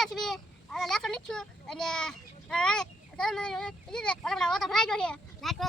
TV આ lesson લીધું અને આ તમે એ જે ઓલા ઓટા ભરાઈ ગયો છે નાખો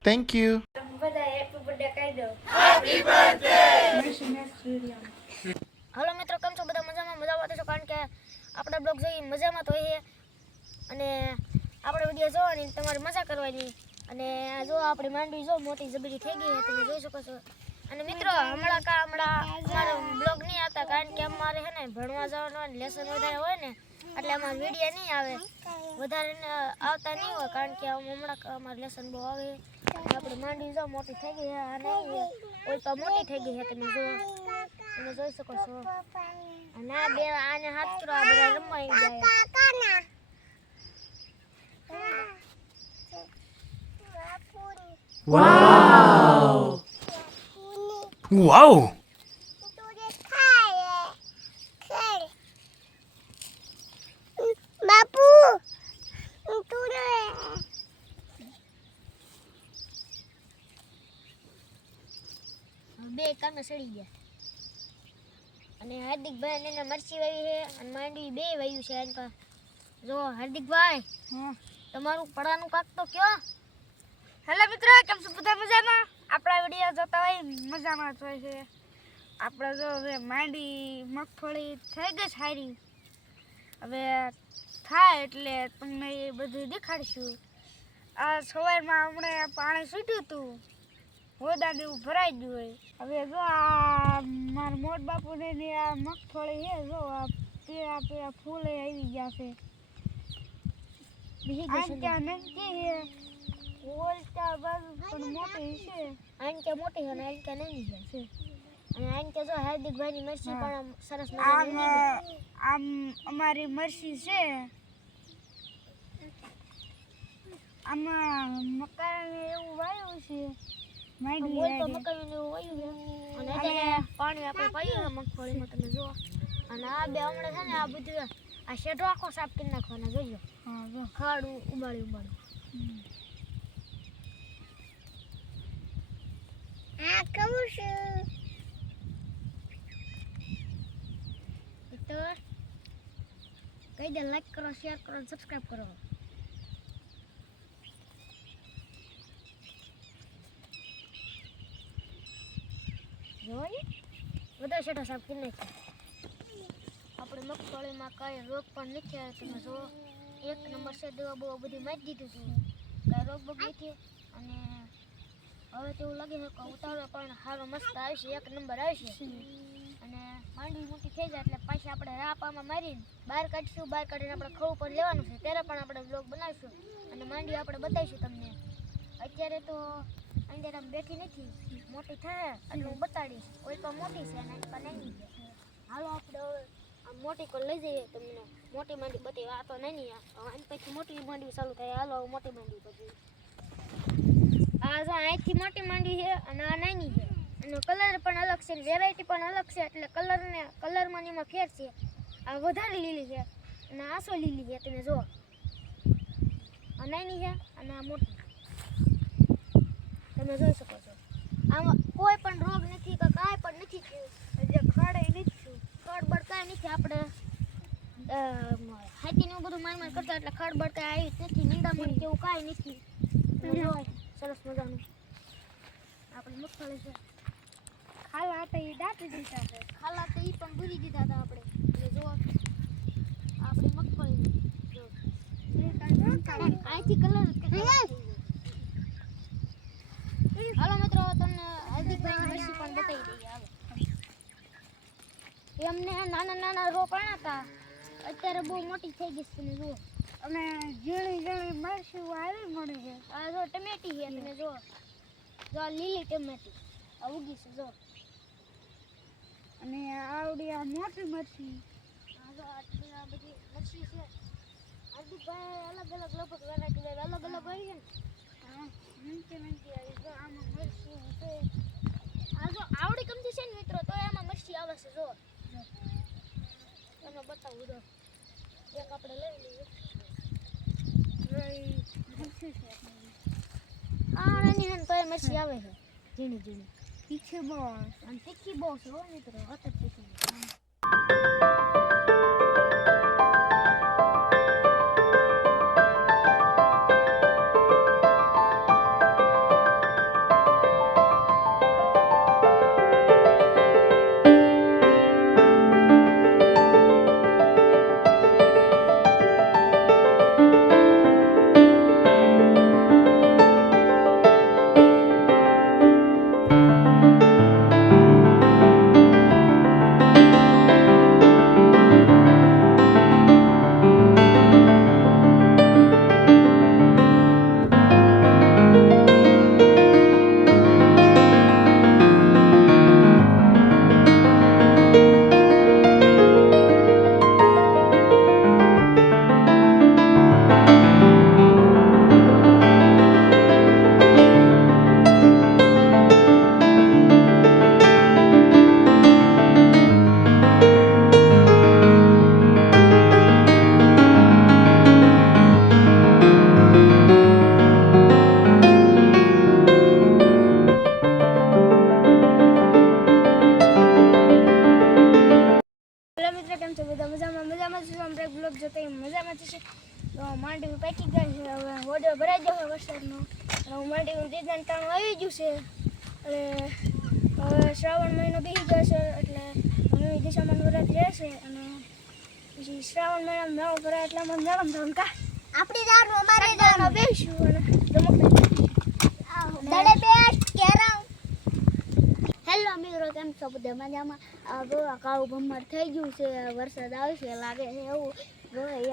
છે કહી દો હલો મિત્રો, કેમ છો? બધા મજામાં? મજામાં છો કારણ કે આપણા બ્લોગ જોઈ મજામાં તો હોઈએ અને આપણે વીડિયો જોવાની તમારે મજા કરવાની. અને જો આપણી માંડવી જો મોટી જબરી થઈ ગઈ તમે જોઈ શકો છો. અને મિત્રો, હમણાં કા હમણાં અમારો બ્લોગ નહીં આવતા, કારણ કે અમારે છે ને ભણવા જવાનું હોય લેસન વધારે હોય ને, એટલે અમારે વીડિયો નહીં આવે. વધારે આવતા નહીં હોય, કારણ કે હમણાં અમારે લેસન બહુ આવે. અને આપણી માંડવી જો મોટી થઈ ગઈ છે આ નહીં ઓય તો મોટી થઈ ગઈ છે તમે જુઓ તમે જોઈ શકો છો અને આ બે આને હાથ કરો આ બધા રમવા આવી જાય Wow. બાપુ બે કામે સડી ગયા. અને હાર્દિકભાઈ એને મરચી વાવી છે અને માંડવી બે વાયું છે એની પાસે જો હાર્દિકભાઈ તમારું પડાનું કાક તો કયો? હેલો મિત્રો કેમ છો બધા મજામાં? આપણા વીડિયો જોતા હોય મજામાં જ હોય છે. આપણે જો હવે માંડી મગફળી થઈ ગઈ સારી. હવે થાય એટલે તમને એ બધું દેખાડીશું. આ સવારમાં હમણાં પાણી છૂટ્યું હતું. હોદા ને એવું ભરાઈ ગયું હોય. હવે જો આ મારા મોટ બાપુને ની આ મગફળી હે જો આ પીળા પીળા ફૂલ આવી ગયા છે. બીજી આ દેશોની. ત્યાં નંકી ઓલતા બાજુ પણ મોટી છે. કે મોટી છે ને કે નાની છે. અને કે જો હાર્દિકભાઈની મરચી હા. પણ સરસ આમ મજાની આમ અમારી મરસી છે. આમાં મકાન એવું વાયું છે. બોલ તો મકાઈનું એવું અને અને- અત્યારે પાણી આપણે પાયું મગફળીમાં તમે જુઓ. અને આ બે હમણાં છે ને આ બધું આ શેઢો આખો સાફ કરી નાખવાના જોજો. ખાડ ઉ- ઉબાડી ઉબાડી આ કહું છું. તો કહી દે લાઈક કરો શેર કરો સબસ્ક્રાઈબ કરો. જોઈ? બધા શેઠા સાફ આપણે મગફળીમાં કાંઈ રોગ પણ નથી આવ્યો. તમે જો એક નંબર છે, દવા બહુ બધી મારી દીધું હતું કાંઈ રોગ બોગ નથી અને હવે તો એવું લાગે છે કે ઉતારો પણ સારો મસ્ત આવશે એક નંબર આવશે અને માંડવી મોટી થઈ જાય એટલે પાછી આપણે રાપામાં મારીને બહાર કાઢીશું. બહાર કાઢીને આપણે ખવું પણ લેવાનું છે. ત્યારે પણ આપણે બ્લોગ બનાવીશું. અને માંડવી આપણે બતાવીશું તમને. અત્યારે તો અંદર આમ બેઠી નથી. મોટી થાય એટલે હું બતાડીશ. કોઈ પણ મોટી છે, અને પણ નહીં હાલો આપણે આમ મોટી કોઈ લઈ જઈએ તમને. મોટી માંડી બધી આ. તો નાની પછી મોટી માંડવી ચાલુ થાય. હાલો મોટી માંડવી બતાવી આ જો અહીંથી મોટી માંડવી છે, અને આ નાની છે. એનો કલર પણ અલગ છે વેરાયટી પણ અલગ છે, એટલે કલરને કલરમાં ને એમાં ફેર છે. આ વધારે લીલી છે, અને આસો લીલી છે, તમે જુઓ. આ નાની છે, અને આ મોટી તમે જોઈ શકો છો આમાં કોઈ પણ રોગ નથી કે કાંઈ પણ નથી થયું જે એ નથી ખડ બળ કાંઈ નથી આપણે હાથીને એવું બધું માર માર કરતા એટલે ખડ બળ કાંઈ આવી જ નથી નીંદામણ કેવું કાંઈ નથી સરસ મજાનું આપણે મગફળી છે ખાલા તો એ દાટી દીધા છે ખાલા તો એ પણ ભૂલી દીધા હતા આપણે એટલે જો આપણે મગફળી અહીંથી કલર હાલો મિત્રો તમને હાર્દિકભાઈ મરસી પણ બતાવી દઈએ હાલો. અમને નાના નાના રોપાણા હતા. અત્યારે બહુ મોટી થઈ ગઈ છે ને જુઓ. અને ઝીણી ઝીણી મરસી આવી મળી છે. આ જો ટમેટી છે તમે જુઓ. જો લીલી ટમેટી. આ ઉગી છે જો અને આવડી આ મોટી મરસી આ બધી મરસી છે. હાર્દિકભાઈ અલગ અલગ લગભગ વેરાયટી અલગ અલગ હોય છે ને. આવડી કમથી છે ને મિત્રો તો એમાં મરચી આવે છે જો તમને બતાવું જો એક આપણે લઈ લઈએ આ નાની હન તો એ મરચી આવે છે. ઝીણી ઝીણી. પીછે બોસ. અને તીખી બહુ છે મિત્રો. અત છે ભરાઈ ગયો વરસાદનો. માંડી હું ડિઝાઇન ટાણું આવી ગયું છે. અને હવે શ્રાવણ મહિનો બેસી ગયો છે એટલે હવે દિશામાં વરત રહેશે અને પછી શ્રાવણ મહિનામાં મેળો ભરાય એટલે અમે મેળામાં જવાનું કા? આપણી દારૂ અમારે મેળામાં બેસું અને દડે બેટ કેરમ. હેલો મિત્રો કેમ છો બધા મજામાં? આ કાળું ભમર થઈ ગયું છે વરસાદ આવશે લાગે છે એવું.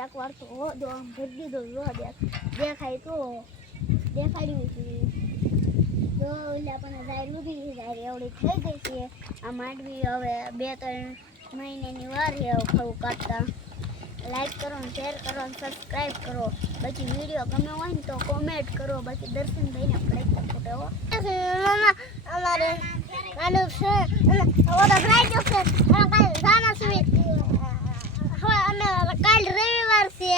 એક વાર તો હો દો આમ ભરી દીધો જો દેખ દેખાય તો, દેખાડ્યું છે. તો એટલે આપણને ઊભી છે જાહેર એવડી થઈ ગઈ છે. આ માંડવી હવે બે ત્રણ મહિનાની વાર છે હવે કાઢતા. લાઈક કરો ને શેર કરો ને સબસ્ક્રાઈબ કરો. પછી વીડિયો ગમે હોય ને તો કોમેન્ટ કરો. બાકી દર્શનભાઈને આપણે ફોટો અમારે માનું છે કાલ રવિવાર છે.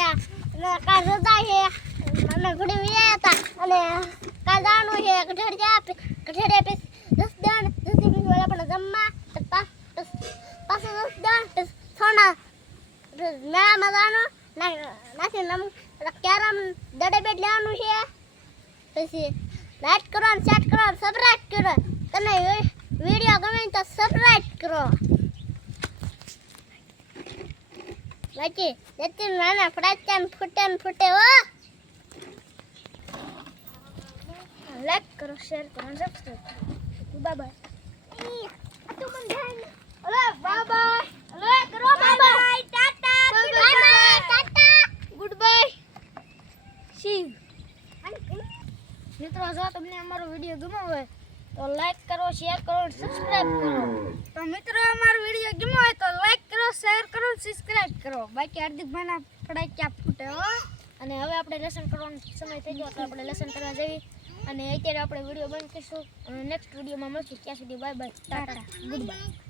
કાલ રજા છે. અમે ઘડી વ્યા હતા અને જાણું છે કઠેડી આપે કઠેડી આપે દસ દાણ, દસ દિવસ વાળા પણ જમવા, તો પા- પાછું દસ દાણ સોના મેળામાં જવાનું નાખી નમ કેરમ દડે બેટ લેવાનું છે. પછી લાઈક કરો અને સેટ કરો સબસ્ક્રાઇબ કરો. તમે વીડિયો ગમે તો સબસ્ક્રાઇબ કરો. બાકી, જેથી નાના ફટાક્યા ફૂટે ફૂટે હો. લાઈક કરો શેર કરો અને સબસ્ક્રાઈબ કરો બાય બાય અરે બાય બાય અરે કરો bye bye tata bye bye tata good bye see મિત્રો જો તમને અમારો વીડિયો ગમ્યો હોય તો લાઈક કરો શેર કરો અને સબસ્ક્રાઇબ કરો. તો મિત્રો અમારો વીડિયો ગમ્યો હોય તો લાઈક કરો શેર કરો અને સબસ્ક્રાઇબ કરો. બાકી હાર્દિકભાઈના ક્યાં ફૂટે હો. અને હવે આપણે લેસન કરવાનો સમય થઈ ગયો તો આપણે લેસન કરવા જઈએ. અને અત્યારે આપણે વીડિયો બંધ કરીશું. અને નેક્સ્ટ વિડીયોમાં મળશું. ત્યાં સુધી bye bye tata good bye